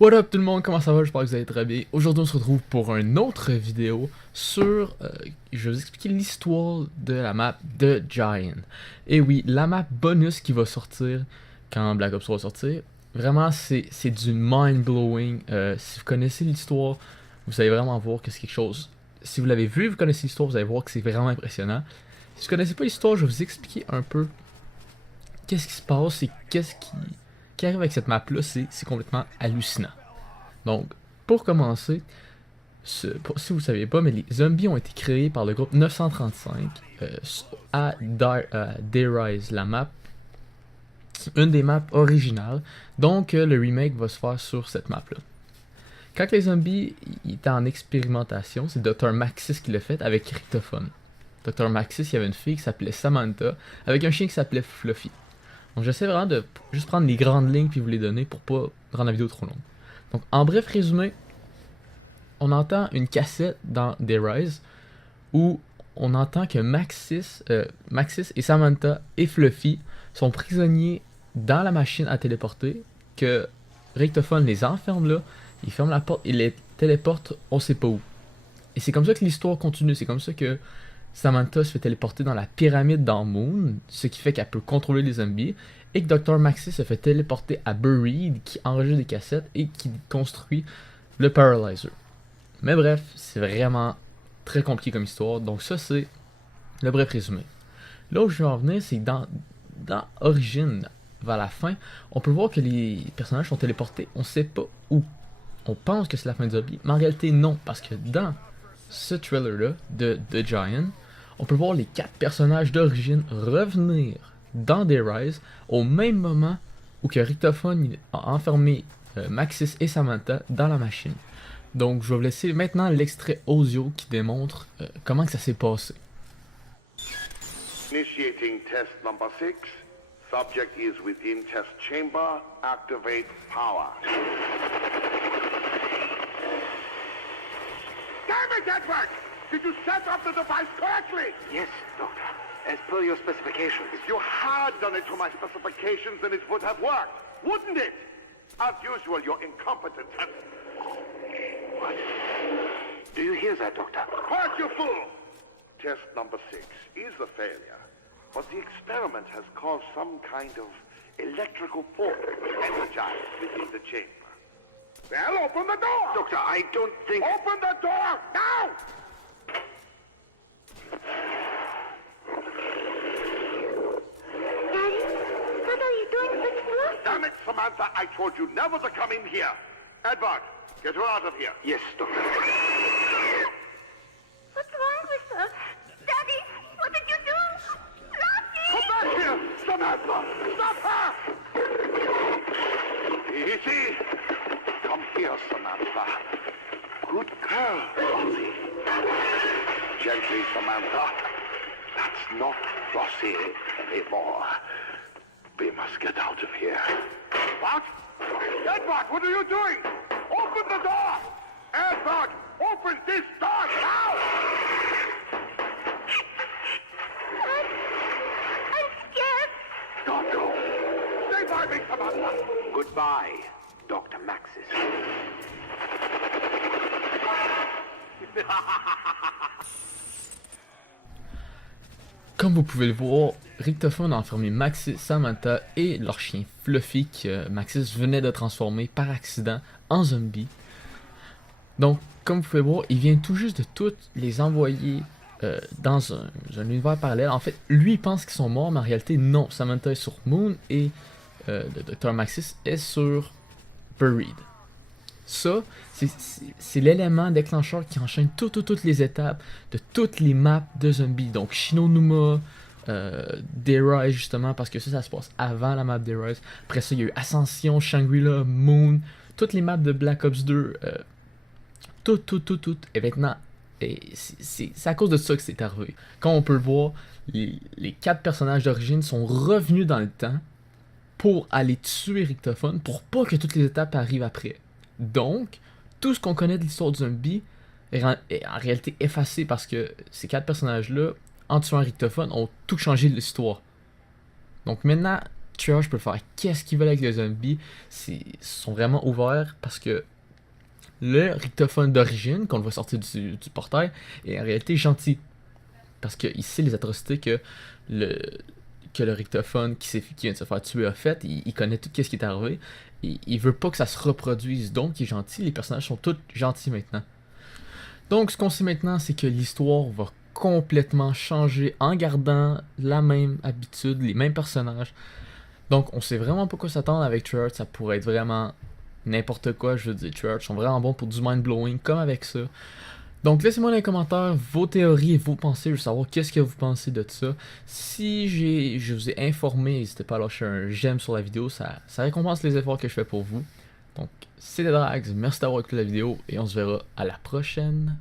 What up tout le monde, comment ça va? J'espère que vous allez très bien. Aujourd'hui on se retrouve pour une autre vidéo sur, je vais vous expliquer l'histoire de la map de Giant. Et oui, la map bonus qui va sortir quand Black Ops 3 va sortir, vraiment c'est du mind-blowing. Si vous connaissez l'histoire, vous allez vraiment voir que c'est quelque chose. Si vous l'avez vu, vous connaissez l'histoire, vous allez voir que c'est vraiment impressionnant. Si vous connaissez pas l'histoire, je vais vous expliquer un peu qu'est-ce qui se passe et qu'est-ce qui arrive avec cette map là, c'est complètement hallucinant. Donc, pour commencer, si vous ne saviez pas, mais les zombies ont été créés par le groupe 935 à Dayrise, la map, une des maps originales. Donc, le remake va se faire sur cette map là. Quand les zombies étaient en expérimentation, c'est Dr. Maxis qui l'a fait avec Cryptophone. Dr. Maxis, il y avait une fille qui s'appelait Samantha, avec un chien qui s'appelait Fluffy. Donc j'essaie vraiment de juste prendre les grandes lignes puis vous les donner pour pas rendre la vidéo trop longue. Donc en bref résumé, on entend une cassette dans Dayrise où on entend que Maxis et Samantha et Fluffy sont prisonniers dans la machine à téléporter, que Richtophone les enferme là, il ferme la porte, il les téléporte on sait pas où. Et c'est comme ça que l'histoire continue, c'est comme ça que Samantha se fait téléporter dans la pyramide dans Moon, ce qui fait qu'elle peut contrôler les zombies, et que Dr. Maxis se fait téléporter à Buried, qui enregistre des cassettes et qui construit le Paralyzer. Mais bref, c'est vraiment très compliqué comme histoire, donc ça c'est le bref résumé. Là où je veux en venir, c'est que dans Origin, vers la fin, on peut voir que les personnages sont téléportés, on sait pas où. On pense que c'est la fin de zombie, mais en réalité non, parce que dans ce trailer-là de The Giant, on peut voir les 4 personnages d'origine revenir dans Dayrise au même moment où que Richtophone a enfermé Maxis et Samantha dans la machine. Donc je vais vous laisser maintenant l'extrait audio qui démontre comment que ça s'est passé. Initiating test number 6. Subject is within test chamber. Activate power. Damn it, Edward! Did you set up the device correctly? Yes, Doctor. As per your specifications. If you had done it to my specifications, then it would have worked, wouldn't it? As usual, you're incompetent. What? Do you hear that, Doctor? Quiet, you fool! Test number 6 is a failure, but the experiment has caused some kind of electrical force energized within the chamber. Well, open the door! Doctor, I don't think... Open the door! Now! Daddy, what are you doing such work? Damn it, Samantha, I told you never to come in here. Edward, get her out of here. Yes, Doctor. What's wrong with her? Daddy, what did you do? Come Lottie! back here, Samantha! Stop her! Easy. Come here, Samantha. Good girl, Flossie. Gently, Samantha. That's not Flossie anymore. We must get out of here. What? Edward, what are you doing? Open the door! Edward, open this door now! I'm scared. Don't go. Stay by me, Samantha. Goodbye, Dr. Maxis. Comme vous pouvez le voir, Richtofen a enfermé Maxis, Samantha et leur chien Fluffy que Maxis venait de transformer par accident en zombie. Donc, comme vous pouvez voir, il vient tout juste de toutes les envoyer dans un univers parallèle. En fait, lui il pense qu'ils sont morts, mais en réalité, non. Samantha est sur Moon et le Dr. Maxis est sur Buried. Ça, c'est l'élément déclencheur qui enchaîne toutes les étapes de toutes les maps de zombies. Donc Shinonuma, Dayrise justement, parce que ça se passe avant la map Dayrise. Après ça, il y a eu Ascension, Shangri-La, Moon, toutes les maps de Black Ops 2, tout. Et maintenant, c'est à cause de ça que c'est arrivé. Comme on peut le voir, les 4 personnages d'origine sont revenus dans le temps pour aller tuer Richtofen, pour pas que toutes les étapes arrivent après. Donc, tout ce qu'on connaît de l'histoire du zombie est en réalité effacé parce que ces 4 personnages-là, en tuant Richtofen, ont tout changé de l'histoire. Donc maintenant, Triage peut faire qu'est-ce qu'ils veulent avec les zombies. Ils sont vraiment ouverts parce que le Richtofen d'origine, qu'on le voit sortir du portail, est en réalité gentil. Parce qu'il sait les atrocités que le Richtofen qui vient de se faire tuer a fait. Il connaît tout ce qui est arrivé. Il veut pas que ça se reproduise, donc il est gentil. Les personnages sont tous gentils maintenant. Donc ce qu'on sait maintenant, c'est que l'histoire va complètement changer en gardant la même habitude, les mêmes personnages. Donc on sait vraiment pas quoi s'attendre avec Triage. Ça pourrait être vraiment n'importe quoi. Je veux dire, Triage sont vraiment bons pour du mind-blowing comme avec ça. Donc laissez-moi dans les commentaires vos théories et vos pensées, je veux savoir qu'est-ce que vous pensez de ça. Si je vous ai informé, n'hésitez pas à lâcher un j'aime sur la vidéo, ça récompense les efforts que je fais pour vous. Donc c'était Drags, merci d'avoir écouté la vidéo et on se verra à la prochaine.